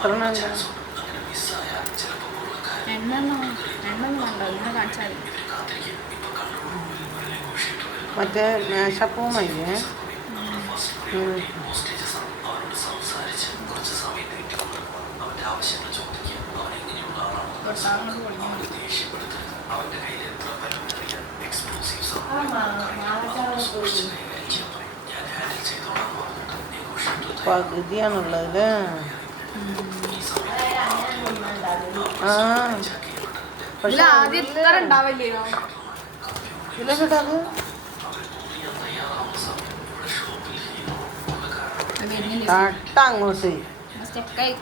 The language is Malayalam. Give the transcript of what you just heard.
എത്ര എണ്ണം ഉണ്ട്? എണ്ണെണ്ണം വേണ്ട, ഇങ്ങനെ കാണിച്ചാൽ മറ്റേ മേശപ്പൂവും മതിയേ. പകുതിയാണുള്ളത്. ആ പക്ഷെ ആദ്യം ഇത്ര ഉണ്ടാവില്ലയോ? ഇതിലൊക്കെ ഇട്ടത് തട്ട അങ്ങോട്ട് സ്റ്റെക്കായി